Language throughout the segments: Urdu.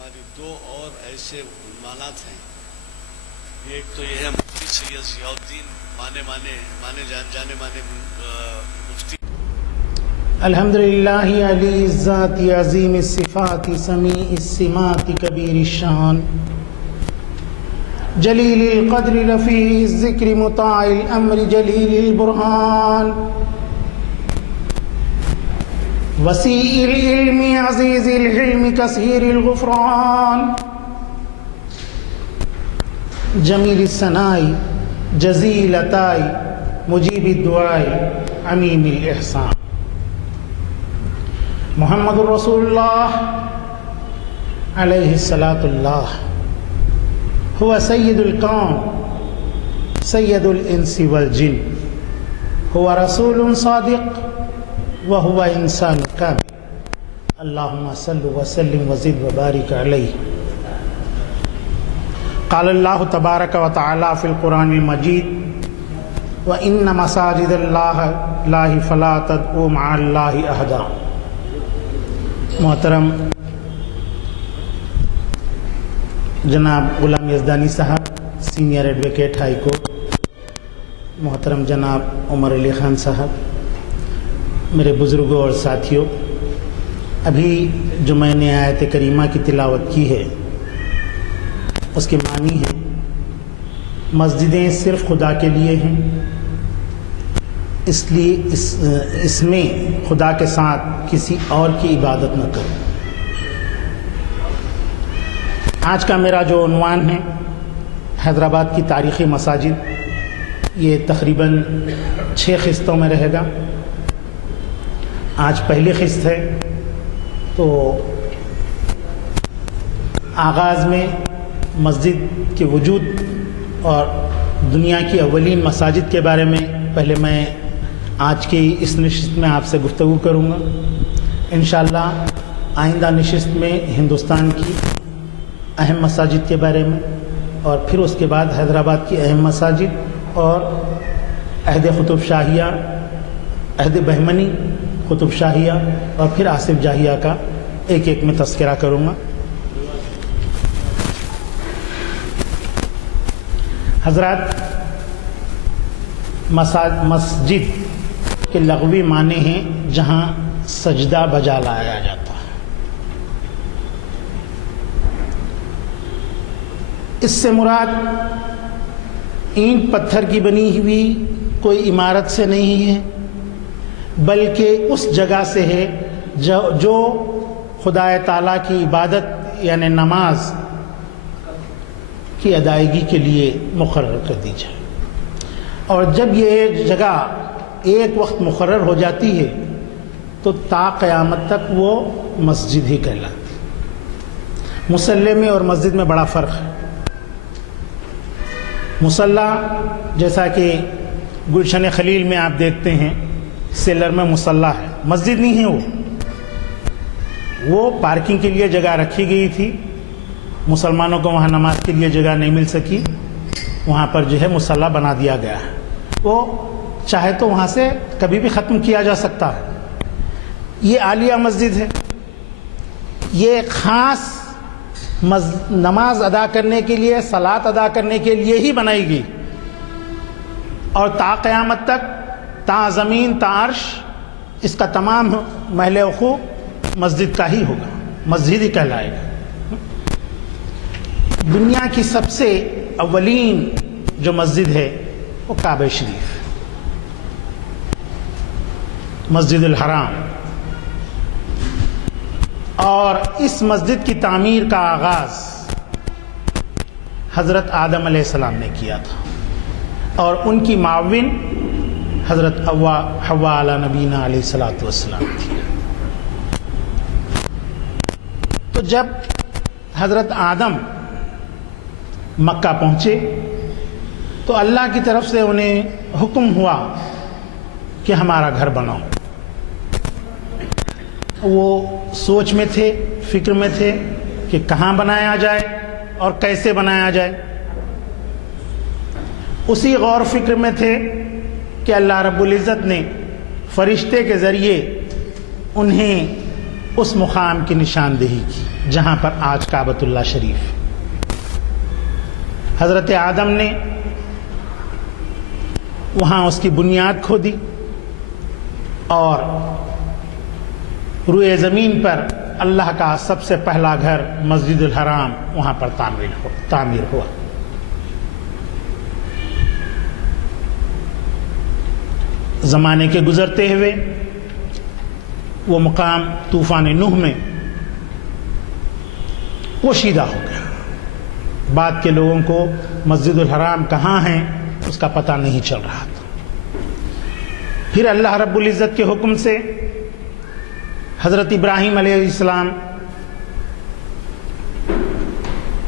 ہماری دو اور ایسے عنوانات ہیں. ایک تو یہ ہے مفتی سید ضیاء الدین جانے مانے مفتی. الحمدللہ علی الذات عظیم الصفات سمیع السمات کبیر الشان جلیل القدر رفیع الذکر مطاع الامر جلیل البرہان وسیع العلم عزیز الحلم کثیر الغفران جمیل الثناء جزیل العطاء مجیب الدعاء عمیم الاحسان. محمد الرسول اللہ علیہ الصلاۃ اللہ هو سید الکون سید الانس والجن هو رسول صادق وهو انسان کامل. اللہم صل وسلم وزد وبارک علیہ. قال اللہ تبارک و تعالی فی القرآن المجید وَإِنَّ مَسَاجِدَ اللَّهِ فَلَا تَدْعُوا مَعَ اللَّهِ أَحَدًا. محترم جناب غلام یزدانی صاحب سینئر ایڈوکیٹ ہائی کورٹ، محترم جناب عمر علی خان صاحب، میرے بزرگوں اور ساتھیوں، ابھی جو میں نے آیت کریمہ کی تلاوت کی ہے اس کے معنی ہے مسجدیں صرف خدا کے لیے ہیں، اس لیے اس میں خدا کے ساتھ کسی اور کی عبادت نہ کرو. آج کا میرا جو عنوان ہے حیدرآباد کی تاریخی مساجد، یہ تقریباً 6 قسطوں میں رہے گا. آج پہلی قسط ہے، تو آغاز میں مسجد کے وجود اور دنیا کی اولین مساجد کے بارے میں پہلے میں آج کی اس نشست میں آپ سے گفتگو کروں گا. انشاءاللہ آئندہ نشست میں ہندوستان کی اہم مساجد کے بارے میں، اور پھر اس کے بعد حیدرآباد کی اہم مساجد اور عہد قطب شاہیہ، عہد بہمنی، قطب شاہیہ اور پھر آصف جاہیہ کا ایک ایک میں تذکرہ کروں گا. حضرات، مسجد کے لغوی معنی ہیں جہاں سجدہ بجا لایا جاتا ہے. اس سے مراد اینٹ پتھر کی بنی ہوئی کوئی عمارت سے نہیں ہے، بلکہ اس جگہ سے ہے جو خدا تعالیٰ کی عبادت یعنی نماز کی ادائیگی کے لیے مقرر کر دی جائے. اور جب یہ جگہ ایک وقت مقرر ہو جاتی ہے تو تا قیامت تک وہ مسجد ہی کہلاتی. مصلی میں اور مسجد میں بڑا فرق ہے. مصلی جیسا کہ گلشن خلیل میں آپ دیکھتے ہیں سیلر میں مصلی ہے، مسجد نہیں ہے. وہ پارکنگ کے لیے جگہ رکھی گئی تھی، مسلمانوں کو وہاں نماز کے لیے جگہ نہیں مل سکی، وہاں پر جو ہے مصلی بنا دیا گیا ہے. وہ چاہے تو وہاں سے کبھی بھی ختم کیا جا سکتا ہے. یہ عالیہ مسجد ہے، یہ خاص نماز ادا کرنے کے لیے، صلاۃ ادا کرنے کے لیے ہی بنائی گئی، اور تا قیامت تک، تا زمین تا عرش، اس کا تمام محل وقوع مسجد کا ہی ہوگا، مسجد ہی کہلائے گا. دنیا کی سب سے اولین جو مسجد ہے وہ کعبہ شریف، مسجد الحرام. اور اس مسجد کی تعمیر کا آغاز حضرت آدم علیہ السلام نے کیا تھا، اور ان کی معاون حضرت حوا علی نبینا علیہ الصلوۃ والسلام تھی. تو جب حضرت آدم مکہ پہنچے تو اللہ کی طرف سے انہیں حکم ہوا کہ ہمارا گھر بناؤ. وہ سوچ میں تھے، فکر میں تھے کہ کہاں بنایا جائے اور کیسے بنایا جائے. اسی غور فکر میں تھے کہ اللہ رب العزت نے فرشتے کے ذریعے انہیں اس مقام کی نشاندہی کی. جہاں پر آج کعبۃ اللہ شریف. حضرت آدم نے وہاں اس کی بنیاد کھودی اور روئے زمین پر اللہ کا سب سے پہلا گھر مسجد الحرام وہاں پر تعمیر ہوا. زمانے کے گزرتے ہوئے وہ مقام طوفان نوح میں پوشیدہ ہو گیا. بعد کے لوگوں کو مسجد الحرام کہاں ہے اس کا پتہ نہیں چل رہا تھا. پھر اللہ رب العزت کے حکم سے حضرت ابراہیم علیہ السلام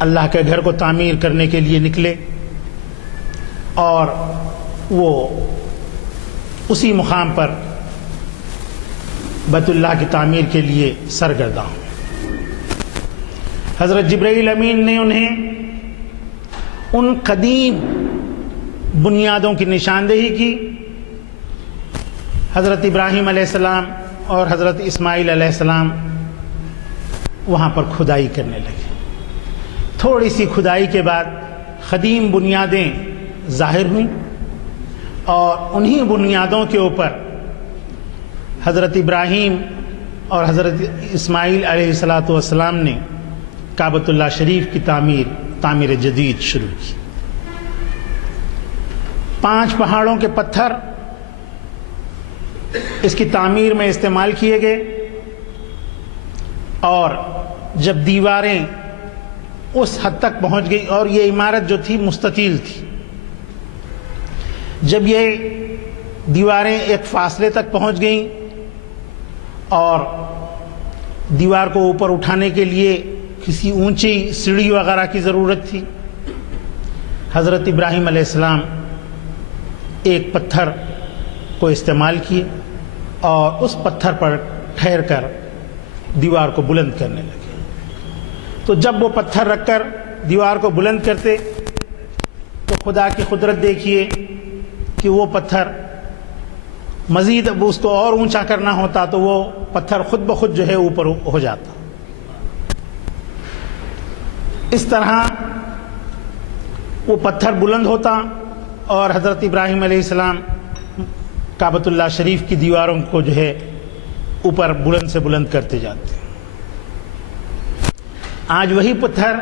اللہ کے گھر کو تعمیر کرنے کے لیے نکلے اور وہ اسی مقام پر بیت اللہ کی تعمیر کے لیے سرگرداں. حضرت جبرائیل امین نے انہیں ان قدیم بنیادوں کی نشاندہی کی. حضرت ابراہیم علیہ السلام اور حضرت اسماعیل علیہ السلام وہاں پر کھدائی کرنے لگے. تھوڑی سی کھدائی کے بعد قدیم بنیادیں ظاہر ہوئیں اور انہی بنیادوں کے اوپر حضرت ابراہیم اور حضرت اسماعیل علیہ السلام نے کعبۃ اللہ شریف کی تعمیر جدید شروع کی. 5 پہاڑوں کے پتھر اس کی تعمیر میں استعمال کیے گئے اور جب دیواریں اس حد تک پہنچ گئی اور یہ عمارت جو تھی مستطیل تھی، جب یہ دیواریں ایک فاصلے تک پہنچ گئیں اور دیوار کو اوپر اٹھانے کے لیے کسی اونچی سیڑھی وغیرہ کی ضرورت تھی، حضرت ابراہیم علیہ السلام ایک پتھر کو استعمال کیے اور اس پتھر پر ٹھہر کر دیوار کو بلند کرنے لگے. تو جب وہ پتھر رکھ کر دیوار کو بلند کرتے تو خدا کی قدرت دیکھیے کہ وہ پتھر مزید اب اس کو اور اونچا کرنا ہوتا تو وہ پتھر خود بخود جو ہے اوپر ہو جاتا. اس طرح وہ پتھر بلند ہوتا اور حضرت ابراہیم علیہ السلام کعبۃ اللہ شریف کی دیواروں کو جو ہے اوپر بلند سے بلند کرتے جاتے. آج وہی پتھر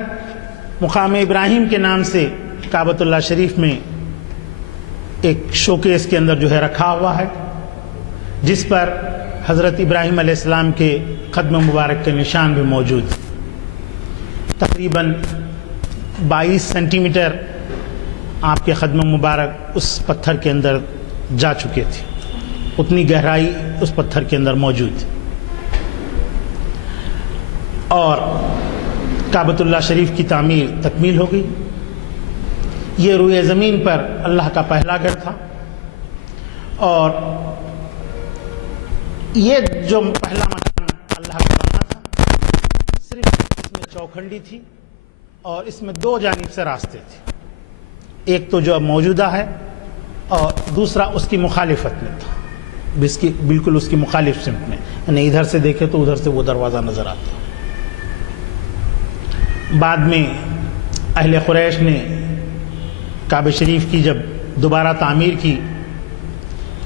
مقام ابراہیم کے نام سے کعبۃ اللہ شریف میں ایک شوکیس کے اندر جو ہے رکھا ہوا ہے، جس پر حضرت ابراہیم علیہ السلام کے قدم مبارک کے نشان بھی موجود. تقریباً 22 سینٹی میٹر آپ کے قدم مبارک اس پتھر کے اندر جا چکے تھے. اتنی گہرائی اس پتھر کے اندر موجود ہے. اور کعبۃ اللہ شریف کی تعمیر تکمیل ہو گئی. یہ روئے زمین پر اللہ کا پہلا گھر تھا اور یہ جو پہلا مکان اللہ کا بنا تھا صرف اس میں چوکھنڈی تھی اور اس میں 2 جانب سے راستے تھے. ایک تو جو اب موجودہ ہے اور دوسرا اس کی مخالفت میں تھا، بالکل اس کی مخالف سمت میں، یعنی ادھر سے دیکھے تو ادھر سے وہ دروازہ نظر آتا. بعد میں اہل قریش نے کعبہ شریف کی جب دوبارہ تعمیر کی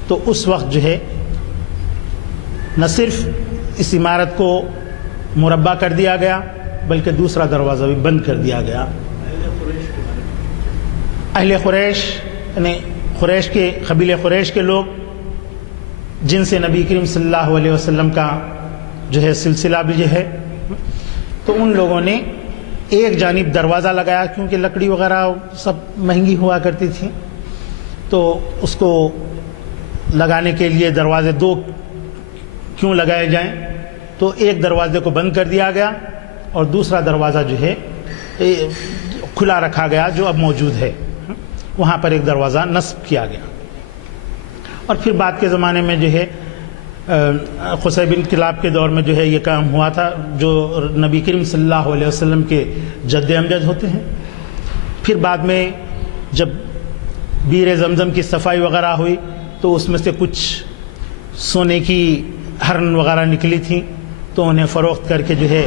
تو اس وقت جو ہے نہ صرف اس عمارت کو مربع کر دیا گیا بلکہ دوسرا دروازہ بھی بند کر دیا گیا. اہل قریش یعنی قریش کے قبیلے قریش کے لوگ جن سے نبی کریم صلی اللہ علیہ وسلم کا جو ہے سلسلہ بھی جو ہے، تو ان لوگوں نے ایک جانب دروازہ لگایا کیونکہ لکڑی وغیرہ سب مہنگی ہوا کرتی تھی، تو اس کو لگانے کے لیے دروازے 2 کیوں لگائے جائیں، تو ایک دروازے کو بند کر دیا گیا اور دوسرا دروازہ جو ہے کھلا رکھا گیا جو اب موجود ہے. وہاں پر ایک دروازہ نصب کیا گیا. اور پھر بعد کے زمانے میں جو ہے قصی بن کلاب کے دور میں جو ہے یہ کام ہوا تھا، جو نبی کریم صلی اللہ علیہ وسلم کے جد امجد ہوتے ہیں. پھر بعد میں جب بیر زمزم کی صفائی وغیرہ ہوئی تو اس میں سے کچھ سونے کی ہرن وغیرہ نکلی تھیں تو انہیں فروخت کر کے جو ہے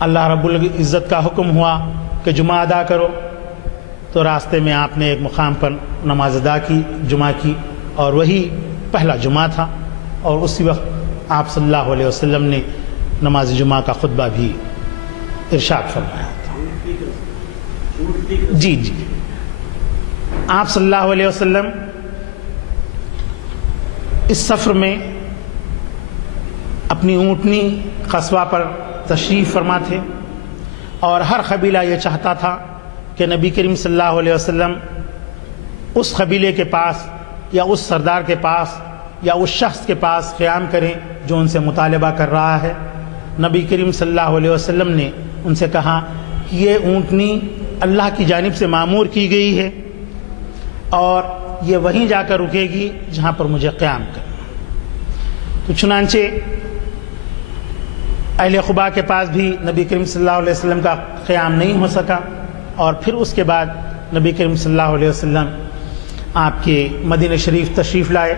اللہ رب العزت کا حکم ہوا کہ جمعہ ادا کرو، تو راستے میں آپ نے ایک مقام پر نماز ادا کی جمعہ کی، اور وہی پہلا جمعہ تھا، اور اسی وقت آپ صلی اللہ علیہ وسلم نے نماز جمعہ کا خطبہ بھی ارشاد فرمایا تھا۔ جی آپ صلی اللہ علیہ وسلم اس سفر میں اپنی اونٹنی قصبہ پر تشریف فرما تھے، اور ہر قبیلہ یہ چاہتا تھا کہ نبی کریم صلی اللہ علیہ وسلم اس قبیلے کے پاس یا اس سردار کے پاس یا اس شخص کے پاس قیام کریں جو ان سے مطالبہ کر رہا ہے۔ نبی کریم صلی اللہ علیہ وسلم نے ان سے کہا کہ یہ اونٹنی اللہ کی جانب سے معمور کی گئی ہے، اور یہ وہیں جا کر رکے گی جہاں پر مجھے قیام کرنا۔ تو چنانچہ اہل قباء کے پاس بھی نبی کریم صلی اللہ علیہ وسلم کا قیام نہیں ہو سکا، اور پھر اس کے بعد نبی کریم صلی اللہ علیہ وسلم آپ کے مدینہ شریف تشریف لائے،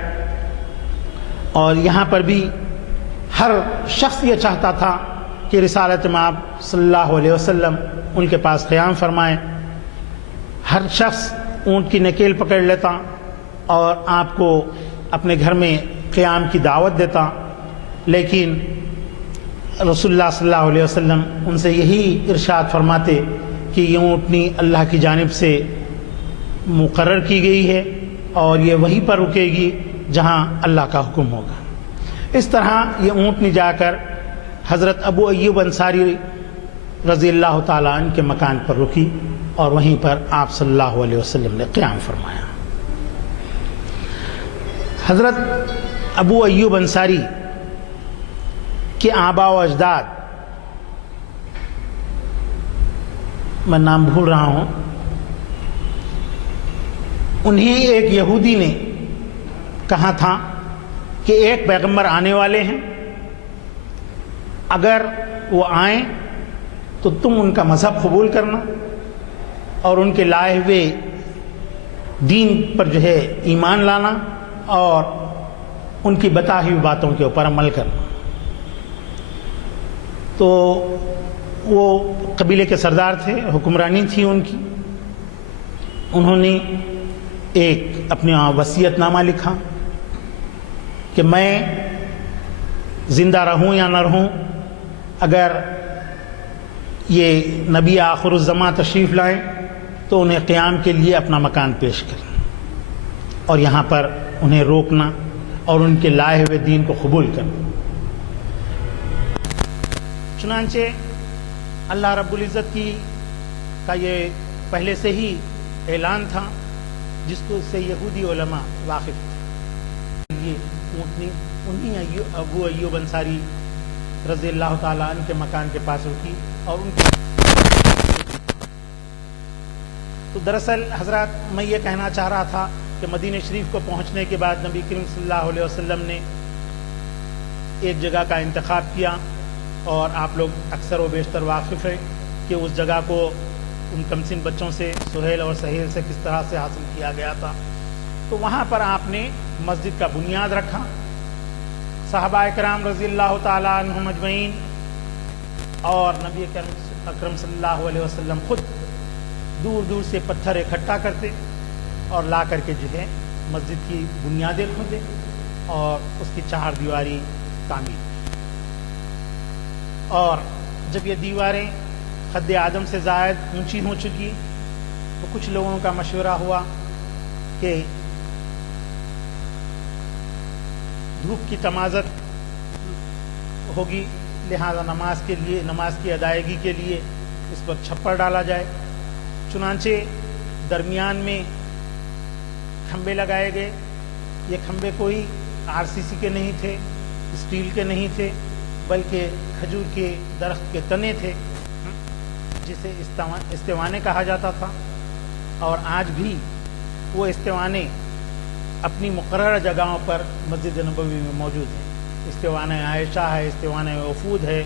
اور یہاں پر بھی ہر شخص یہ چاہتا تھا کہ رسالت مآب صلی اللہ علیہ وسلم ان کے پاس قیام فرمائیں۔ ہر شخص اونٹ کی نکیل پکڑ لیتا اور آپ کو اپنے گھر میں قیام کی دعوت دیتا، لیکن رسول اللہ صلی اللہ علیہ وسلم ان سے یہی ارشاد فرماتے کہ یہ اونٹنی اللہ کی جانب سے مقرر کی گئی ہے، اور یہ وہیں پر رکے گی جہاں اللہ کا حکم ہوگا۔ اس طرح یہ اونٹنی جا کر حضرت ابو ایوب انصاری رضی اللہ تعالیٰ عنہ کے مکان پر رکی، اور وہیں پر آپ صلی اللہ علیہ وسلم نے قیام فرمایا۔ حضرت ابو ایوب انصاری کے آباء و اجداد، میں نام بھول رہا ہوں، انہیں ایک یہودی نے کہا تھا کہ ایک پیغمبر آنے والے ہیں، اگر وہ آئیں تو تم ان کا مذہب قبول کرنا اور ان کے لائے ہوئے دین پر جو ہے ایمان لانا، اور ان کی بتائی ہوئی باتوں کے اوپر عمل کرنا۔ تو وہ قبیلے کے سردار تھے، حکمرانی تھی ان کی۔ انہوں نے ایک اپنے وصیت نامہ لکھا کہ میں زندہ رہوں یا نہ رہوں، اگر یہ نبی آخر الزماں تشریف لائیں تو انہیں قیام کے لیے اپنا مکان پیش کرنا، اور یہاں پر انہیں روکنا اور ان کے لائے ہوئے دین کو قبول کرنا۔ چنانچہ اللہ رب العزت کا یہ پہلے سے ہی اعلان تھا، جس کو سے یہودی علماء واقف تھے۔ یہ اونٹنی انہی ابو ایوب انصاری رضی اللہ تعالیٰ عنہ کے مکان کے پاس رکی، اور ان کی تو دراصل حضرات میں یہ کہنا چاہ رہا تھا کہ مدینہ شریف کو پہنچنے کے بعد نبی کریم صلی اللہ علیہ وسلم نے ایک جگہ کا انتخاب کیا، اور آپ لوگ اکثر و بیشتر واقف ہیں کہ اس جگہ کو ان کمسن بچوں سے، سہیل اور سہیل سے کس طرح سے حاصل کیا گیا تھا۔ تو وہاں پر آپ نے مسجد کا بنیاد رکھا، صحابہ کرام رضی اللہ تعالیٰ عنہم اجمعین اور نبی اکرم صلی اللہ علیہ وسلم خود دور دور سے پتھر اکٹھا کرتے اور لا کر کے جو ہے مسجد کی بنیادیں کھودے اور اس کی چہار دیواری تعمیر۔ اور جب یہ دیواریں خد آدم سے زائد اونچی ہو چکی تو کچھ لوگوں کا مشورہ ہوا کہ دھوپ کی تمازت ہوگی، لہذا نماز کی ادائیگی کے لیے اس پر چھپر ڈالا جائے۔ چنانچہ درمیان میں کھمبے لگائے گئے۔ یہ کھمبے کوئی RCC کے نہیں تھے، اسٹیل کے نہیں تھے، بلکہ کھجور کے درخت کے تنے تھے، جسے استوانے کہا جاتا تھا۔ اور آج بھی وہ استوانے اپنی مقررہ جگہوں پر مسجد نبوی میں موجود ہیں۔ استوانہ عائشہ ہے، استوانہ وفود ہے،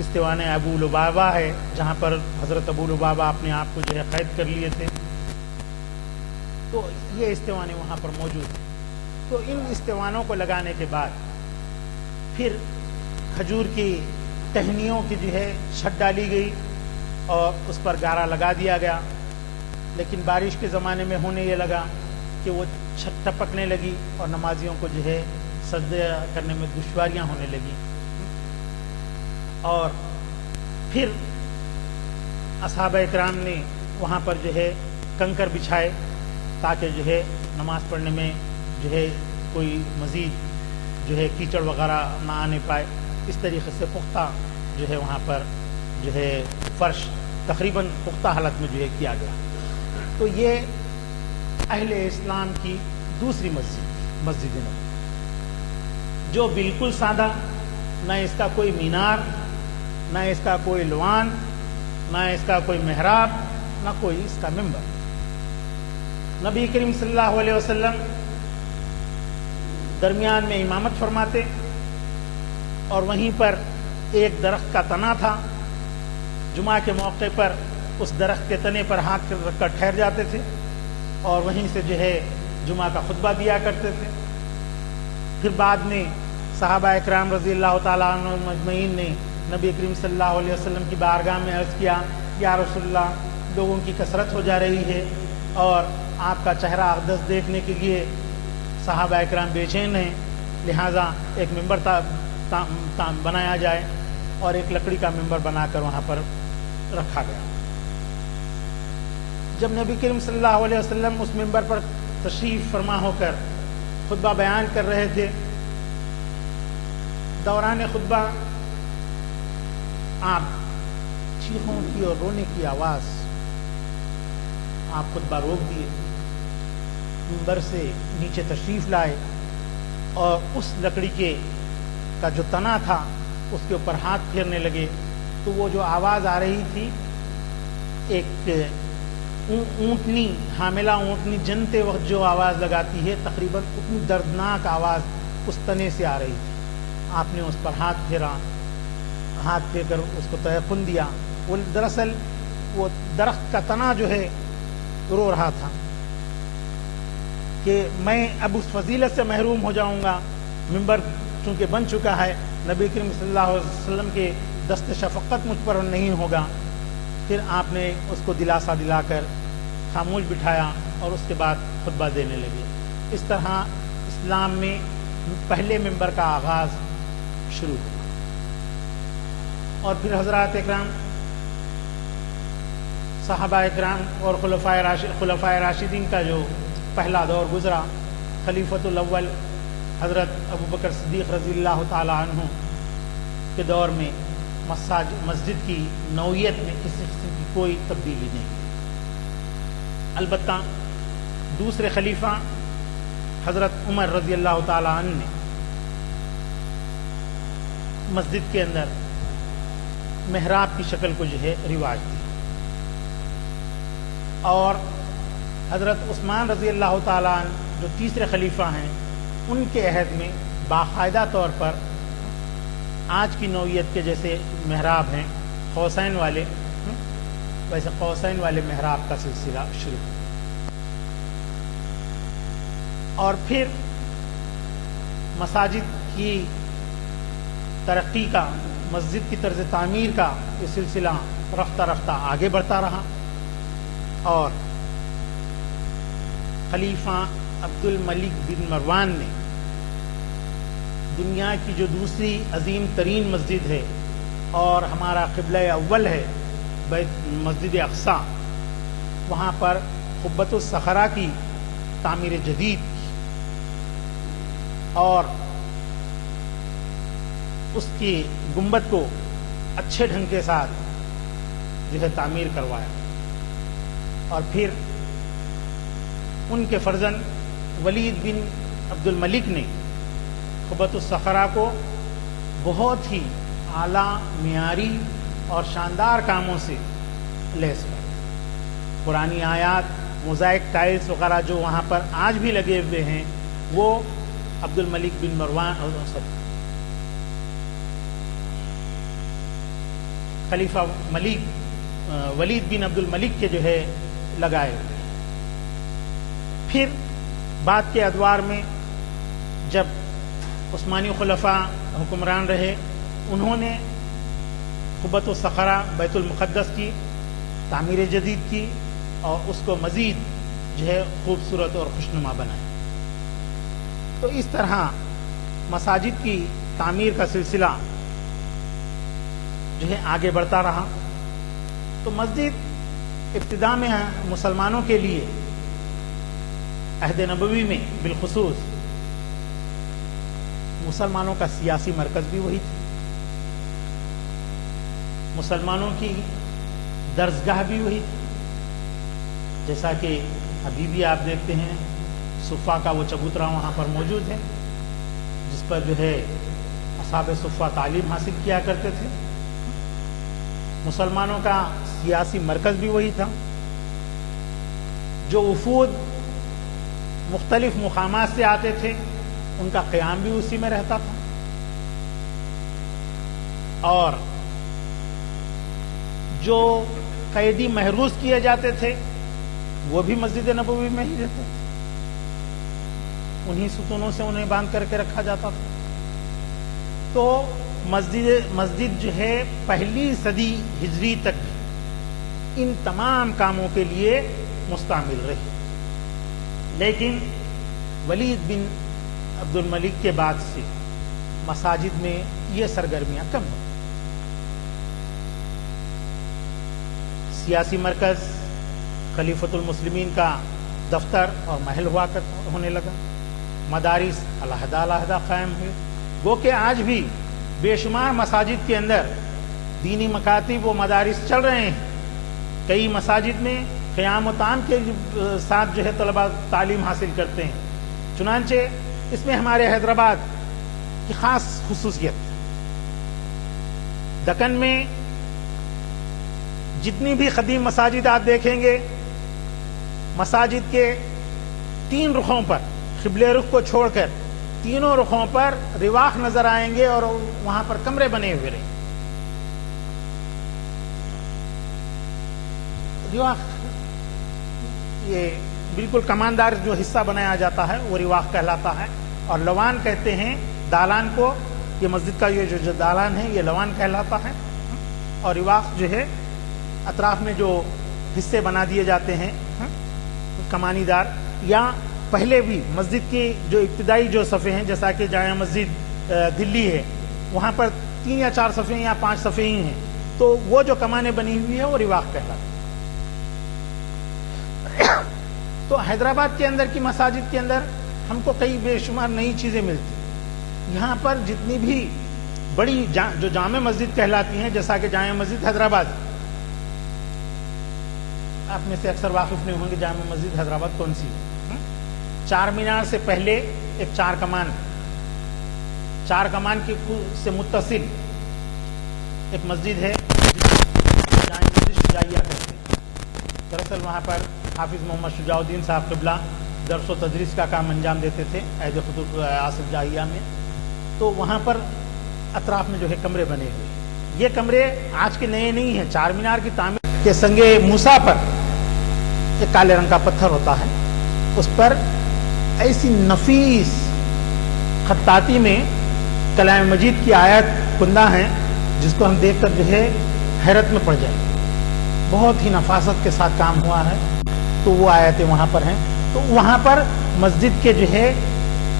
استوانہ ابو لبابہ ہے، جہاں پر حضرت ابو لبابہ اپنے آپ کو جو ہے قید کر لیے تھے۔ تو یہ استوانے وہاں پر موجود ہیں۔ تو ان استوانوں کو لگانے کے بعد پھر کھجور کی ٹہنیوں کی جو ہے چھت ڈالی گئی اور اس پر گارا لگا دیا گیا، لیکن بارش کے زمانے میں ہونے یہ لگا کہ وہ چھت ٹپکنے لگی اور نمازیوں کو جو ہے سجدہ کرنے میں دشواریاں ہونے لگی، اور پھر اصحابہ کرام نے وہاں پر جو ہے کنکر بچھائے تاکہ جو ہے نماز پڑھنے میں جو ہے کوئی مزید جو ہے کیچڑ وغیرہ نہ آنے پائے۔ اس طریقے سے پختہ جو ہے وہاں پر جو ہے فرش تقریباً پختہ حالت میں جو ہے کیا گیا۔ تو یہ اہل اسلام کی دوسری مسجد نبوی، جو بالکل سادہ، نہ اس کا کوئی مینار، نہ اس کا کوئی لوان، نہ اس کا کوئی محراب، نہ کوئی اس کا ممبر۔ نبی کریم صلی اللہ علیہ وسلم درمیان میں امامت فرماتے اور وہیں پر ایک درخت کا تنا تھا، جمعہ کے موقع پر اس درخت کے تنے پر ہاتھ رکھ کر ٹھہر جاتے تھے اور وہیں سے جو ہے جمعہ کا خطبہ دیا کرتے تھے۔ پھر بعد میں صحابہ اکرام رضی اللہ تعالیٰ عنہ مجمعین نے نبی کریم صلی اللہ علیہ وسلم کی بارگاہ میں عرض کیا، یا رسول اللہ، لوگوں کی کثرت ہو جا رہی ہے اور آپ کا چہرہ اقدس دیکھنے کے لیے صحابہ اکرام بے چین ہیں، لہٰذا ایک ممبر بنایا جائے، اور ایک لکڑی کا ممبر بنا کر وہاں پر رکھا گیا۔ جب نبی کریم صلی اللہ علیہ وسلم اس ممبر پر تشریف فرما ہو کر خطبہ بیان کر رہے تھے، دوران خطبہ آپ چیخوں کی اور رونے کی آواز آپ خطبہ روک دیے، ممبر سے نیچے تشریف لائے اور اس لکڑی کا جو تنا تھا اس کے اوپر ہاتھ پھیرنے لگے، تو وہ جو آواز آ رہی تھی، ایک اونٹنی، حاملہ اونٹنی جنتے وقت جو آواز لگاتی ہے، تقریباً اتنی دردناک آواز اس تنے سے آ رہی تھی۔ آپ نے اس پر ہاتھ پھیرا، ہاتھ پھیر کر اس کو تیقن دیا۔ وہ دراصل وہ درخت کا تنا جو ہے رو رہا تھا کہ میں اب اس فضیلت سے محروم ہو جاؤں گا، ممبر چونکہ بن چکا ہے، نبی کریم صلی اللہ علیہ وسلم کے دست شفقت مجھ پر نہیں ہوگا۔ پھر آپ نے اس کو دلاسا دلا کر خاموش بٹھایا اور اس کے بعد خطبہ دینے لگے۔ اس طرح اسلام میں پہلے ممبر کا آغاز شروع ہوا، اور پھر حضرات اکرام، صحابہ اکرام اور خلفائے راشدین کا جو پہلا دور گزرا، خلیفۃ الاول حضرت ابوبکر صدیق رضی اللہ تعالی عنہ کے دور میں مسجد کی نوعیت میں کسی قسم کی کوئی تبدیلی نہیں۔ البتہ دوسرے خلیفہ حضرت عمر رضی اللہ تعالی عنہ نے مسجد کے اندر محراب کی شکل کو جو ہے رواج دی، اور حضرت عثمان رضی اللہ تعالیٰ عنہ جو تیسرے خلیفہ ہیں، ان کے عہد میں باقاعدہ طور پر آج کی نوعیت کے جیسے محراب ہیں قوسین والے، ویسے قوسین والے محراب کا سلسلہ شروع ہوا۔ اور پھر مساجد کی ترقی کا، مسجد کی طرز تعمیر کا یہ سلسلہ رفتہ رفتہ آگے بڑھتا رہا، اور خلیفہ عبد الملک بن مروان نے دنیا کی جو دوسری عظیم ترین مسجد ہے اور ہمارا قبلہ اول ہے مسجد اقصی، وہاں پر قبۃ الصخرہ کی تعمیر جدید کی اور اس کی گنبد کو اچھے ڈھنگ کے ساتھ جو ہے تعمیر کروایا، اور پھر ان کے فرزند ولید بن عبد الملک نے قبۃ الصخرہ کو بہت ہی اعلیٰ، معیاری اور شاندار کاموں سے لیس کیا۔ قرآنی آیات، موزائک ٹائلز وغیرہ جو وہاں پر آج بھی لگے ہوئے ہیں، وہ عبد الملک بن مروان خلیفہ ولید بن عبد الملک کے جو ہے لگائے ہوئے۔ پھر بعد کے ادوار میں جب عثمانی خلفاء حکمران رہے، انہوں نے قبۃ الصخرہ بیت المقدس کی تعمیر جدید کی اور اس کو مزید جو ہے خوبصورت اور خوشنما بنائے. تو اس طرح مساجد کی تعمیر کا سلسلہ جو ہے آگے بڑھتا رہا. تو مسجد ابتدا میں مسلمانوں کے لیے عہد نبوی میں بالخصوص مسلمانوں کا سیاسی مرکز بھی وہی تھا، مسلمانوں کی درسگاہ بھی وہی تھی. جیسا کہ ابھی بھی آپ دیکھتے ہیں صفہ کا وہ چبوترا وہاں پر موجود ہے جس پر جو ہے اصحاب صفہ تعلیم حاصل کیا کرتے تھے. مسلمانوں کا سیاسی مرکز بھی وہی تھا. جو وفود مختلف مقامات سے آتے تھے ان کا قیام بھی اسی میں رہتا تھا، اور جو قیدی محروس کیے جاتے تھے وہ بھی مسجد نبوی میں ہی رہتے تھے. انہی ستونوں سے انہیں باندھ کر کے رکھا جاتا تھا. تو مسجد جو ہے پہلی صدی ہجری تک ان تمام کاموں کے لیے مستعمل رہی. لیکن ولید بن عبد الملک کے بعد سے مساجد میں یہ سرگرمیاں کم ہوئی. سیاسی مرکز خلیفۃ المسلمین کا دفتر اور محل ہونے لگا. مدارس علیحدہ علیحدہ قائم ہوئے. گو کہ آج بھی بے شمار مساجد کے اندر دینی مکاتب و مدارس چل رہے ہیں. کئی مساجد میں قیام و طعام کے ساتھ جو ہے طلباء تعلیم حاصل کرتے ہیں. چنانچہ اس میں ہمارے حیدرآباد کی خاص خصوصیت، دکن میں جتنی بھی قدیم مساجد آپ دیکھیں گے مساجد کے 3 رخوں پر، قبلہ رخ کو چھوڑ کر تینوں رخوں پر رواق نظر آئیں گے اور وہاں پر کمرے بنے ہوئے رہیں. رواق یہ بالکل کماندار جو حصہ بنایا جاتا ہے وہ رواق کہلاتا ہے، اور لوان کہتے ہیں دالان کو. یہ مسجد کا یہ جو دالان ہے یہ لوان کہلاتا ہے. اور رواق جو ہے اطراف میں جو حصے بنا دیے جاتے ہیں کمانی دار. یا پہلے بھی مسجد کی جو ابتدائی جو صفحے ہیں، جیسا کہ جامع مسجد دلی ہے وہاں پر 3 یا 4 صفحے یا 5 صفحے ہی ہیں، تو وہ جو کمانیں بنی ہوئی ہیں وہ رواق کہلاتی. تو حیدرآباد کے اندر کی مساجد کے اندر ہم کو کئی بے شمار نئی چیزیں ملتی. یہاں پر جتنی بھی بڑی جو جامع مسجد کہلاتی ہیں، جیسا کہ جامع مسجد حیدرآباد، آپ میں سے اکثر واقف نہیں ہوں گے جامع مسجد حیدرآباد کون سی ہے. 4 مینار سے پہلے ایک 4 کمان سے متصل ایک مسجد ہے جامع مسجد شجاعیہ کہتے ہیں. دراصل وہاں پر حافظ محمد شجاع الدین صاحب قبلہ درس و تدریس کا کام انجام دیتے تھے عہد خطوط آصف جاہیہ میں. تو وہاں پر اطراف میں جو ہے کمرے بنے ہوئے. یہ کمرے آج کے نئے نہیں ہیں. 4 مینار کی تعمیر کے سنگ موسیٰ پر ایک کالے رنگ کا پتھر ہوتا ہے، اس پر ایسی نفیس خطاطی میں کلام مجید کی آیت کندہ ہیں جس کو ہم دیکھ کر جو ہے حیرت میں پڑ جائیں. بہت ہی نفاست کے ساتھ کام ہوا ہے. تو وہ آیتیں وہاں پر ہیں. تو وہاں پر مسجد کے جو ہے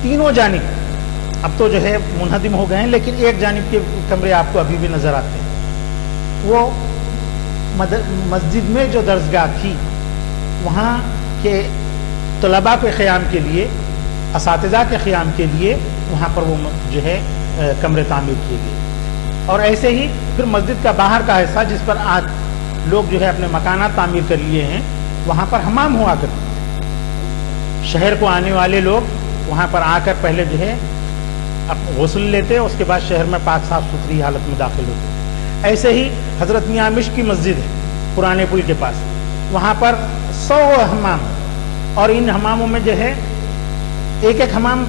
تینوں جانب اب تو جو ہے منہدم ہو گئے ہیں، لیکن ایک جانب کے کمرے آپ کو ابھی بھی نظر آتے ہیں. وہ مسجد میں جو درسگاہ تھی وہاں کے طلباء کے قیام کے لیے، اساتذہ کے قیام کے لیے وہاں پر وہ جو ہے کمرے تعمیر کیے گئے. اور ایسے ہی پھر مسجد کا باہر کا حصہ جس پر آج لوگ جو ہے اپنے مکانات تعمیر کر لیے ہیں، وہاں پر حمام ہوا کرتے ہیں. شہر کو آنے والے لوگ وہاں پر آ کر پہلے جو ہے غسل لیتے، اس کے بعد شہر میں پاک صاف ستھری حالت میں داخل ہوتے. ایسے ہی حضرت میاں مشک کی مسجد ہے پرانے پل کے پاس، وہاں پر 100 حمام، اور ان حماموں میں جو ہے ایک ایک حمام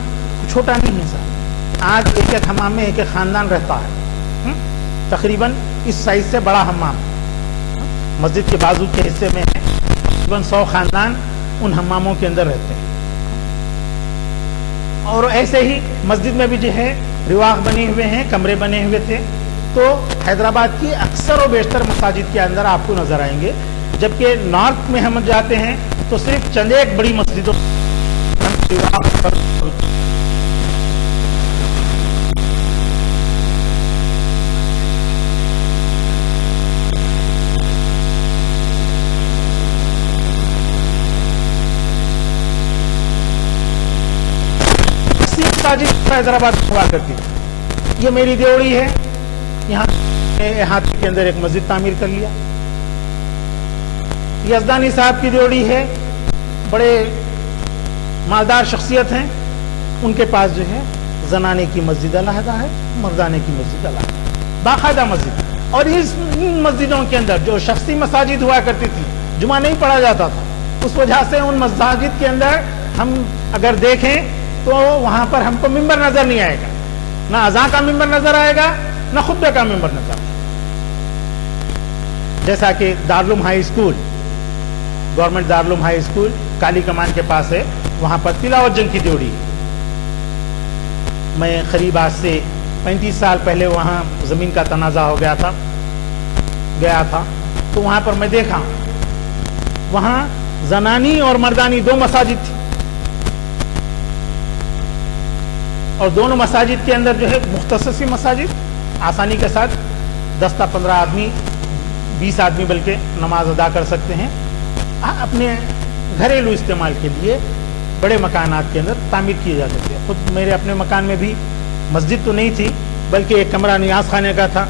چھوٹا نہیں ہے سر. آج ایک ایک حمام میں ایک ایک خاندان رہتا ہے. تقریباً اس سائز سے بڑا حمام مسجد کے بازو کے حصے میں ہے. تقریباً 100 خاندان ان حماموں کے اندر رہتے ہیں. اور ایسے ہی مسجد میں بھی جو ہے رواق بنے ہوئے ہیں، کمرے بنے ہوئے تھے. تو حیدرآباد کی اکثر و بیشتر مساجد کے اندر آپ کو نظر آئیں گے، جبکہ نارتھ میں ہم جاتے ہیں تو صرف چند ایک بڑی مسجدوں مساجد حیدرآباد میں ہوا کرتی تھی۔ یہ میری دیوڑی ہے، یہاں ہاتھی کے اندر ایک مسجد تعمیر کر لیا۔ یزدانی صاحب کی دیوڑی ہے، بڑے مالدار شخصیت ہیں، ان کے پاس جو ہے زنانے کی مسجد علیحدہ ہے، مردانے کی مسجد علیحدہ، باقاعدہ مسجد۔ اور ان مسجدوں کے اندر جو شخصی مساجد ہوا کرتی تھی، جمعہ نہیں پڑھا جاتا تھا، اس وجہ سے ان مساجد کے اندر ہم اگر دیکھیں تو وہاں پر ہم کو ممبر نظر نہیں آئے گا، نہ اذان کا ممبر نظر آئے گا، نہ خطبے کا ممبر نظر آئے گا۔ جیسا کہ Darul Uloom high school, government Darul Uloom high school Kali Kaman کے پاس ہے، وہاں پر تلاوت جنگ کی دیوڑی ہے۔ میں قریب آج سے 35 سال پہلے وہاں زمین کا تنازع ہو گیا تھا تو وہاں پر میں دیکھا، وہاں زنانی اور مردانی دو مساجد تھی، اور دونوں مساجد کے اندر جو ہے مختصر سی مساجد، آسانی کے ساتھ 10 تا 15 آدمی، 20 آدمی بلکہ نماز ادا کر سکتے ہیں۔ اپنے گھریلو استعمال کے لیے بڑے مکانات کے اندر تعمیر کیے جا سکتے ہیں۔ خود میرے اپنے مکان میں بھی مسجد تو نہیں تھی، بلکہ ایک کمرہ نیاز خانے کا تھا۔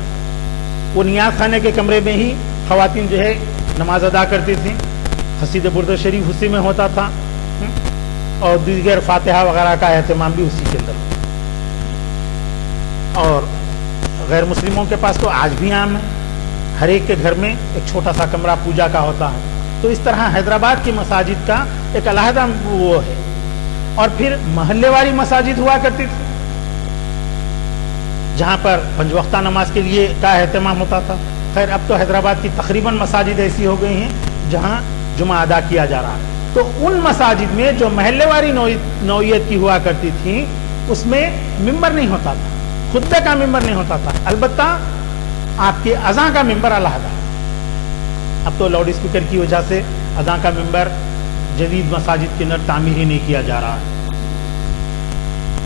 وہ نیاز خانے کے کمرے میں ہی خواتین جو ہے نماز ادا کرتی تھیں، قصید برد شریف اسی میں ہوتا تھا، اور دیگر فاتحہ وغیرہ کا اہتمام بھی اسی کے اندر۔ اور غیر مسلموں کے پاس تو آج بھی عام ہے، ہر ایک کے گھر میں ایک چھوٹا سا کمرہ پوجا کا ہوتا ہے۔ تو اس طرح حیدرآباد کی مساجد کا ایک علیحدہ وہ ہے۔ اور پھر محلے والی مساجد ہوا کرتی تھی، جہاں پر پنج وقتہ نماز کے لیے کا اہتمام ہوتا تھا۔ خیر اب تو حیدرآباد کی تقریباً مساجد ایسی ہو گئی ہیں جہاں جمعہ ادا کیا جا رہا ہے۔ تو ان مساجد میں جو محلے والی نوعیت کی ہوا کرتی تھی، اس میں ممبر نہیں ہوتا تھا، خطبے کا ممبر نہیں ہوتا تھا، البتہ آپ کے اذان کا ممبر علیحدہ۔ اب تو لاؤڈ اسپیکر کی وجہ سے اذان کا ممبر جدید مساجد کے اندر تعمیر ہی نہیں کیا جا رہا ہے۔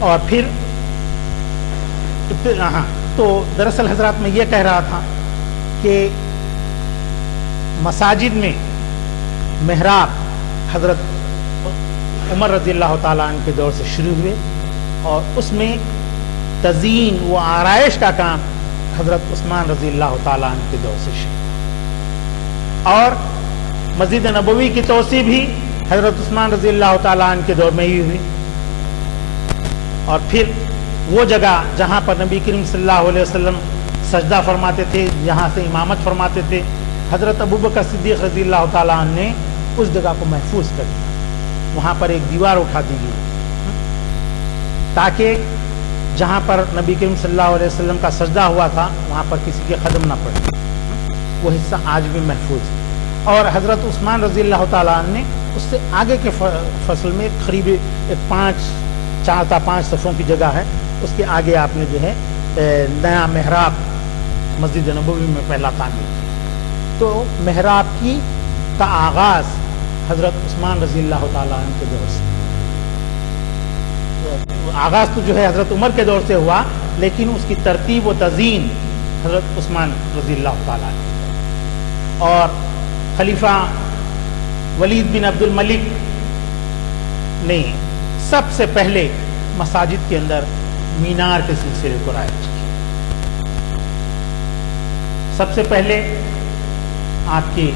اور پھر تو دراصل حضرات میں یہ کہہ رہا تھا کہ مساجد میں محراب حضرت عمر رضی اللہ تعالیٰ عنہ کے دور سے شروع ہوئے، اور اس میں تزئین و آرائش کا کام حضرت عثمان رضی اللہ تعالیٰ عنہ کے دور سے شروع، اور مسجد نبوی کی توسیع بھی حضرت عثمان رضی اللہ تعالیٰ عنہ کے دور میں ہی ہوئی۔ اور پھر وہ جگہ جہاں پر نبی کریم صلی اللہ علیہ وسلم سجدہ فرماتے تھے، جہاں سے امامت فرماتے تھے، حضرت ابوبکر صدیق رضی اللہ تعالیٰ عنہ نے اس جگہ کو محفوظ کر دیا۔ وہاں پر ایک دیوار اٹھا دی گئی تاکہ جہاں پر نبی کریم صلی اللہ علیہ وسلم کا سجدہ ہوا تھا وہاں پر کسی کے قدم نہ پڑے، وہ حصہ آج بھی محفوظ ہے۔ اور حضرت عثمان رضی اللہ تعالیٰ عنہ نے اس سے آگے کے فصل میں قریب 4 تا 5 صفوں کی جگہ ہے، اس کے آگے آپ نے جو ہے نیا محراب مسجد نبوی میں پہلا تعمیر کیا۔ تو محراب کی کا آغاز حضرت عثمان رضی اللہ تعالیٰ عنہ کے دور سے، آغاز تو جو ہے حضرت عمر کے دور سے ہوا، لیکن اس کی ترتیب و تزئین حضرت عثمان رضی اللہ تعالیٰ عنہ۔ اور خلیفہ ولید بن عبد الملک نے سب سے پہلے مساجد کے اندر مینار کے سلسلے کو رائج کیا۔ سب سے پہلے آپ کی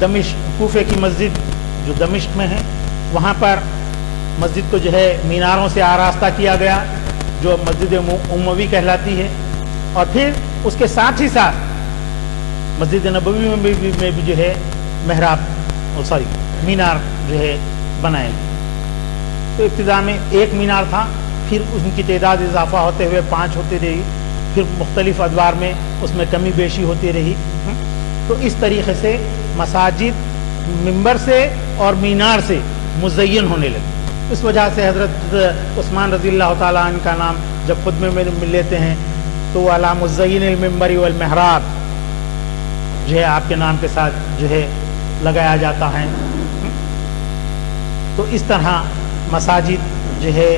دمشق کوفے کی مسجد جو دمشق میں ہے، وہاں پر مسجد کو جو ہے میناروں سے آراستہ کیا گیا، جو مسجد اموی کہلاتی ہے۔ اور پھر اس کے ساتھ ہی ساتھ مسجد نبوی میں بھی جو ہے مینار جو ہے بنائے گئے۔ تو ابتدا میں ایک مینار تھا، پھر ان کی تعداد اضافہ ہوتے ہوئے 5 ہوتی رہی، پھر مختلف ادوار میں اس میں کمی بیشی ہوتی رہی۔ تو اس طریقے سے مساجد منبر سے اور مینار سے مزین ہونے لگی۔ اس وجہ سے حضرت عثمان رضی اللہ تعالیٰ عنہ کا نام جب خطبے میں لیتے ہیں تو وہ علی مزین المنبر والمحراب جو ہے آپ کے نام کے ساتھ جو ہے لگایا جاتا ہے. تو اس طرح مساجد جو ہے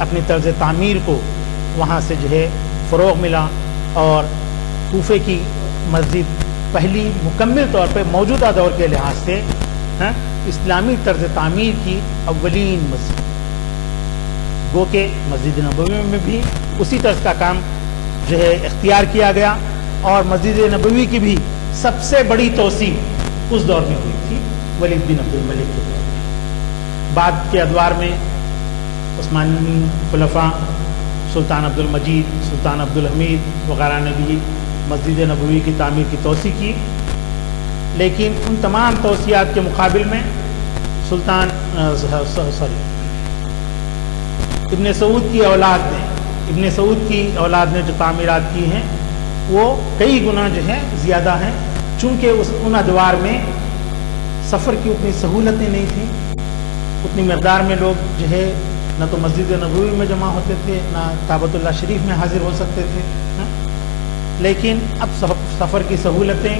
اپنی طرز تعمیر کو وہاں سے جو ہے فروغ ملا، اور کوفے کی مسجد پہلی مکمل طور پہ موجودہ دور کے لحاظ سے اسلامی طرز تعمیر کی اولین مسجد. گو کہ مسجد نبوی میں بھی اسی طرز کا کام جو ہے اختیار کیا گیا، اور مسجد نبوی کی بھی سب سے بڑی توسیع اس دور میں ہوئی تھی ولید بن عبد الملک کے دور میں. بعد کے ادوار میں عثمانی خلفاء سلطان عبد المجید، سلطان عبد الحمید وغیرہ نے بھی مسجد نبوی کی تعمیر کی توسیع کی، لیکن ان تمام توسیعات کے مقابل میں ابن سعود کی اولاد نے جو تعمیرات کی ہیں وہ کئی گنا جو ہے زیادہ ہیں، چونکہ ان ادوار میں سفر کی اتنی سہولتیں نہیں تھیں، اتنی مقدار میں لوگ جو ہے نہ تو مسجد نبوی میں جمع ہوتے تھے، نہ کعبۃ اللہ شریف میں حاضر ہو سکتے تھے. لیکن اب سفر کی سہولتیں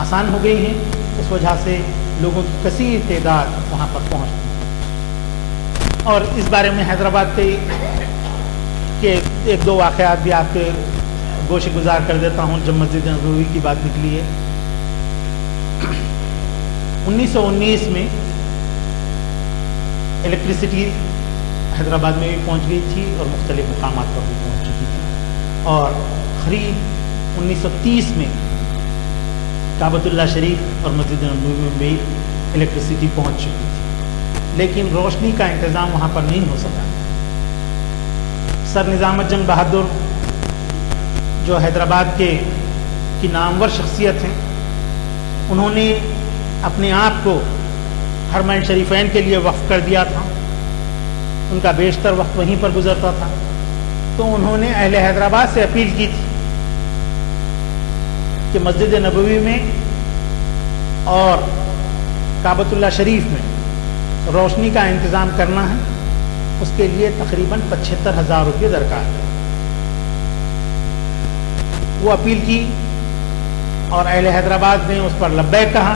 آسان ہو گئی ہیں، اس وجہ سے لوگوں کی کثیر تعداد وہاں پر پہنچتی ہے. اور اس بارے میں حیدرآباد کے ایک دو واقعات بھی آپ کے گوش گزار کر دیتا ہوں. جب مسجد نبوی کی بات نکلی ہے، 1919 میں الیکٹریسٹی حیدرآباد میں بھی پہنچ گئی تھی اور مختلف مقامات پر بھی پہنچ چکی تھی، اور قریب 1930 میں کعبۃ اللہ شریف اور مسجد نبوی میں بھی الیکٹریسٹی پہنچ چکی تھی، لیکن روشنی کا انتظام وہاں پر نہیں ہو سکا. سر نظام الدین بہادر جو حیدرآباد کی نامور شخصیت ہیں، انہوں نے اپنے آپ کو حرمین شریفین کے لیے وقف کر دیا تھا. ان کا بیشتر وقت وہیں پر گزرتا تھا. تو انہوں نے اہل حیدرآباد سے اپیل کی تھی کہ مسجد نبوی میں اور کعبۃ اللہ شریف میں روشنی کا انتظام کرنا ہے، اس کے لیے تقریباً 75,000 روپے درکار ہے. وہ اپیل کی اور اہل حیدرآباد نے اس پر لبیک کہا.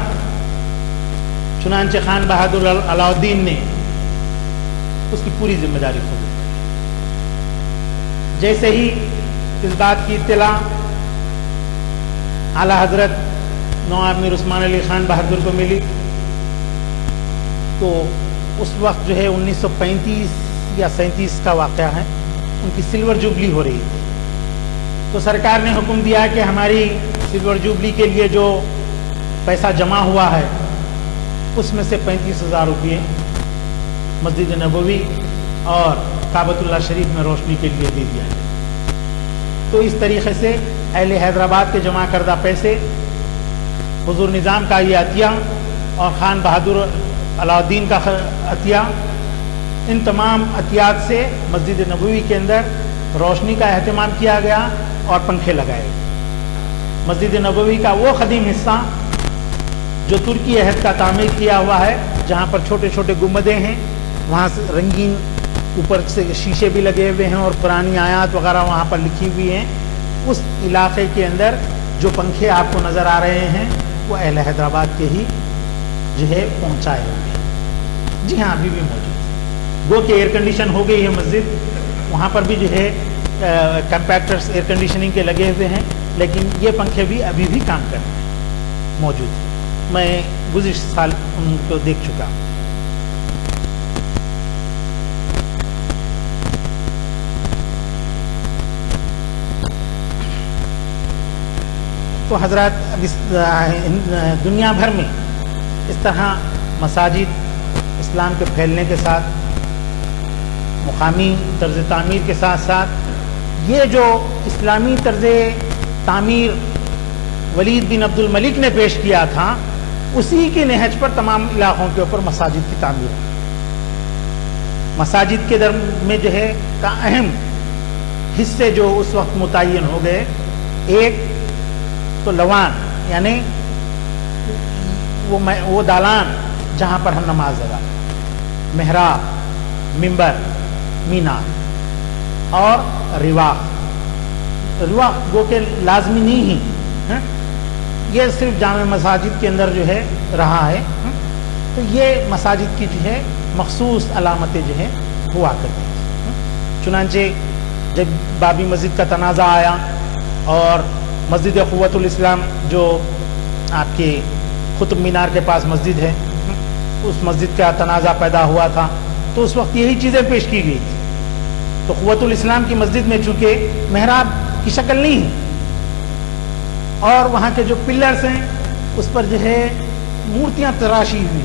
چنانچہ خان بہادر علاء الدین نے اس کی پوری ذمہ داری قبول کی. جیسے ہی اس بات کی اطلاع اعلیٰ حضرت نواب میر عثمان علی خان بہادر کو ملی، تو اس وقت جو ہے 1935 یا 37 کا واقعہ ہے، ان کی سلور جوبلی ہو رہی تھی. تو سرکار نے حکم دیا کہ ہماری سلور جوبلی کے لیے جو پیسہ جمع ہوا ہے اس میں سے 35,000 روپئے مسجد نبوی اور کعبۃ اللہ شریف میں روشنی کے لیے دے دیا گیا. تو اس طریقے سے اہل حیدرآباد کے جمع کردہ پیسے، حضور نظام کا یہ عطیہ اور خان بہادر علاء الدین کا عطیہ، ان تمام عطیات سے مسجد نبوی کے اندر روشنی کا اہتمام کیا گیا اور پنکھے لگائے گئے. مسجد نبوی کا وہ قدیم حصہ جو ترکی عہد کا تعمیر کیا ہوا ہے، جہاں پر چھوٹے چھوٹے گنبدیں ہیں، وہاں سے رنگین اوپر سے شیشے بھی لگے ہوئے ہیں اور پرانی آیات وغیرہ وہاں پر لکھی ہوئی ہیں، اس علاقے کے اندر جو پنکھے آپ کو نظر آ رہے ہیں وہ اہل حیدرآباد کے ہی جو ہے پہنچائے ہوئے ہیں. جی ہاں، ابھی بھی موجود ہے. گو کہ ایئر کنڈیشن ہو گئی ہے مسجد، وہاں پر بھی جو ہے کمپیکٹرز ایئر کنڈیشننگ کے لگے ہوئے ہیں، لیکن یہ پنکھے بھی ابھی بھی کام کر رہے ہیں، موجود ہیں. میں گزشتہ سال ان کو دیکھ چکا ہوں. تو حضرات، دنیا بھر میں اس طرح مساجد اسلام کے پھیلنے کے ساتھ، مقامی طرز تعمیر کے ساتھ ساتھ یہ جو اسلامی طرز تعمیر ولید بن عبد الملک نے پیش کیا تھا، اسی کے نہج پر تمام علاقوں کے اوپر مساجد کی تعمیر. مساجد کے میں جو ہے کا اہم حصے جو اس وقت متعین ہو گئے، ایک تو لوان، یعنی وہ دالان جہاں پر ہم نماز ادا، محراب، منبر، مینار، اور رواق رواق گو کہ لازمی نہیں ہے، یہ صرف جامع مساجد کے اندر جو ہے رہا ہے، تو یہ مساجد کی جو ہے مخصوص علامتیں جو ہے ہوا کرتی ہیں۔ چنانچہ جب بابی مسجد کا تنازع آیا اور مسجد قوت الاسلام جو آپ کے قطب مینار کے پاس مسجد ہے، اس مسجد کا تنازع پیدا ہوا تھا، تو اس وقت یہی چیزیں پیش کی گئی تھی۔ تو قوت الاسلام کی مسجد میں چونکہ محراب کی شکل نہیں ہے اور وہاں کے جو پلرز ہیں اس پر جو ہے مورتیاں تراشی ہوئی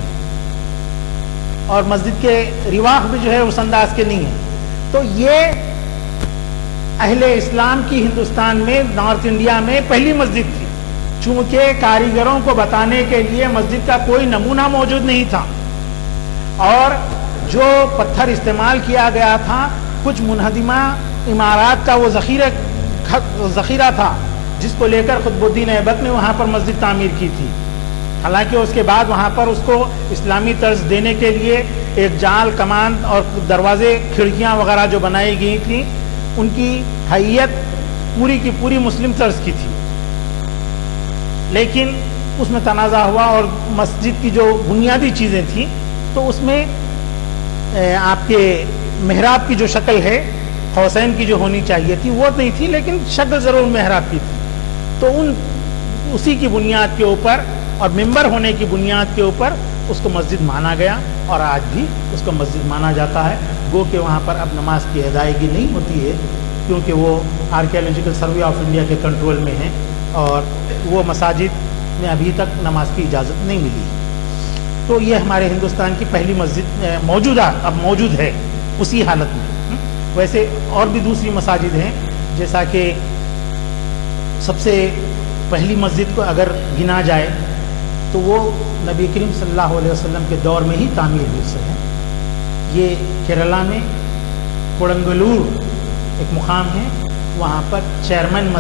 اور مسجد کے رواق بھی جو ہے اس انداز کے نہیں ہیں، تو یہ اہل اسلام کی ہندوستان میں نارتھ انڈیا میں پہلی مسجد تھی، چونکہ کاریگروں کو بتانے کے لیے مسجد کا کوئی نمونہ موجود نہیں تھا اور جو پتھر استعمال کیا گیا تھا کچھ منہدمہ عمارات کا وہ ذخیرہ تھا جس کو لے کر قطب الدین ایبک نے وہاں پر مسجد تعمیر کی تھی۔ حالانکہ اس کے بعد وہاں پر اس کو اسلامی طرز دینے کے لیے ایک جال، کمان اور دروازے، کھڑکیاں وغیرہ جو بنائی گئی تھیں ان کی حیت پوری کی پوری مسلم طرز کی تھی، لیکن اس میں تنازع ہوا اور مسجد کی جو بنیادی چیزیں تھیں تو اس میں آپ کے محراب کی جو شکل ہے قوسین کی جو ہونی چاہیے تھی وہ نہیں تھی، لیکن شکل ضرور محراب کی تھی، تو اسی کی بنیاد کے اوپر اور ممبر ہونے کی بنیاد کے اوپر اس کو مسجد مانا گیا اور آج بھی اس کو مسجد مانا جاتا ہے۔ گو کہ وہاں پر اب نماز کی ادائیگی نہیں ہوتی ہے کیونکہ وہ آرکیالوجیکل سروے آف انڈیا کے کنٹرول میں ہیں اور وہ مساجد میں ابھی تک نماز کی اجازت نہیں ملی۔ تو یہ ہمارے ہندوستان کی پہلی مسجد اب موجود ہے اسی حالت میں۔ ویسے اور بھی دوسری مساجد ہیں، جیسا کہ سب سے پہلی مسجد کو اگر گنا جائے تو وہ نبی کریم صلی اللہ علیہ وسلم کے دور میں ہی تعمیر ہوئی سے ہے۔ یہ کیرلا میں کوڑنگلور ایک مقام ہے، وہاں پر چیئرمین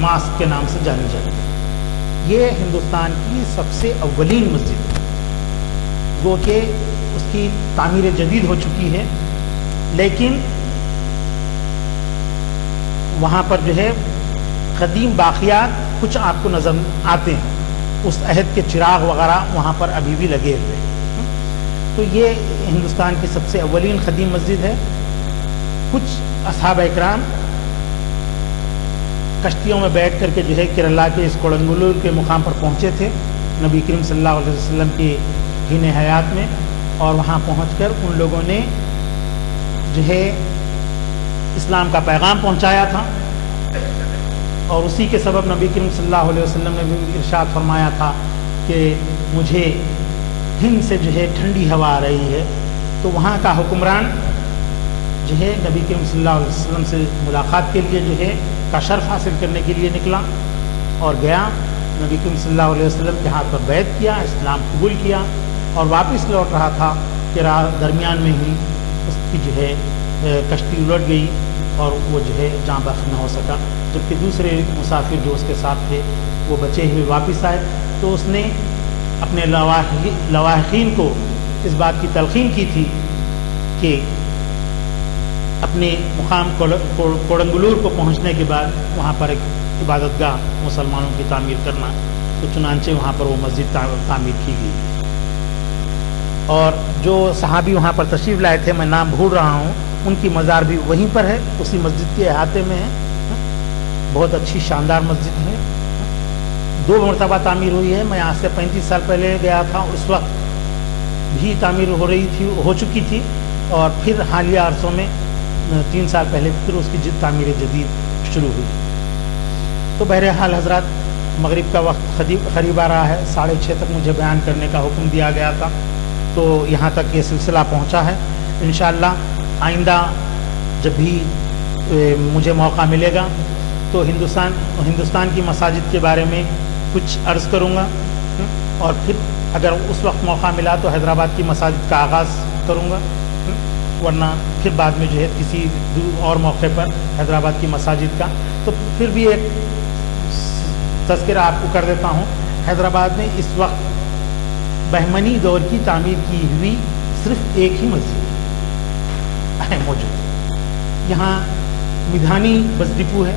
ماسک کے نام سے جانی جاتی ہے۔ یہ ہندوستان کی سب سے اولین مسجد ہے، گو کہ اس کی تعمیر جدید ہو چکی ہے، لیکن وہاں پر جو ہے قدیم باقیات کچھ آپ کو نظر آتے ہیں، اس عہد کے چراغ وغیرہ وہاں پر ابھی بھی لگے ہوئے ہیں۔ تو یہ ہندوستان کی سب سے اولین قدیم مسجد ہے۔ کچھ اصحاب اکرام کشتیوں میں بیٹھ کر کے جو ہے کیرلا کے اس کوڑنگلور کے مقام پر پہنچے تھے نبی کریم صلی اللہ علیہ وسلم کی حین حیات میں، اور وہاں پہنچ کر ان لوگوں نے جو ہے اسلام کا پیغام پہنچایا تھا، اور اسی کے سبب نبی کریم صلی اللہ علیہ وسلم نے بھی ارشاد فرمایا تھا کہ مجھے ہند سے جو ہے ٹھنڈی ہوا آ رہی ہے، تو وہاں کا حکمران جو ہے نبی کریم صلی اللہ علیہ وسلم سے ملاقات کے لیے جو ہے کا شرف حاصل کرنے کے لیے نکلا اور گیا، نبی کریم صلی اللہ علیہ وسلم کے ہاتھ پر بیعت کیا، اسلام قبول کیا اور واپس لوٹ رہا تھا کہ درمیان میں ہی اس کی جو ہے کشتی الٹ گئی اور وہ جو ہے جاں بخش نہ ہو سکا، جبکہ دوسرے مسافر جو اس کے ساتھ تھے وہ بچے ہوئے واپس آئے۔ تو اس نے اپنے لواحقین کو اس بات کی تلقین کی تھی کہ اپنے مقام کوڑنگلور کو پہنچنے کے بعد وہاں پر ایک عبادت گاہ مسلمانوں کی تعمیر کرنا، تو چنانچہ وہاں پر وہ مسجد تعمیر کی گئی۔ اور جو صحابی وہاں پر تشریف لائے تھے، میں نام بھول رہا ہوں، ان کی مزار بھی وہیں پر ہے، اسی مسجد کے احاطے میں ہے۔ بہت اچھی شاندار مسجد ہے، 2 مرتبہ تعمیر ہوئی ہے۔ میں آج سے 35 سال پہلے گیا تھا، اس وقت بھی تعمیر ہو چکی تھی، اور پھر حالیہ عرصوں میں 3 سال پہلے پھر اس کی تعمیر جدید شروع ہوئی۔ تو بہرحال حضرات، مغرب کا وقت قریب آ رہا ہے، 6:30 تک مجھے بیان کرنے کا حکم دیا گیا تھا، تو یہاں تک یہ سلسلہ پہنچا ہے۔ انشاءاللہ آئندہ جب بھی مجھے موقع ملے گا تو ہندوستان کی مساجد کے بارے میں کچھ عرض کروں گا، اور پھر اگر اس وقت موقع ملا تو حیدرآباد کی مساجد کا آغاز کروں گا، ورنہ پھر بعد میں جو ہے کسی اور موقع پر حیدرآباد کی مساجد کا۔ تو پھر بھی ایک تذکرہ آپ کو کر دیتا ہوں۔ حیدرآباد میں اس وقت بہمنی دور کی تعمیر کی ہوئی صرف ایک ہی مسجد موجود ہے۔ یہاں مدھانی بس ڈپو ہے،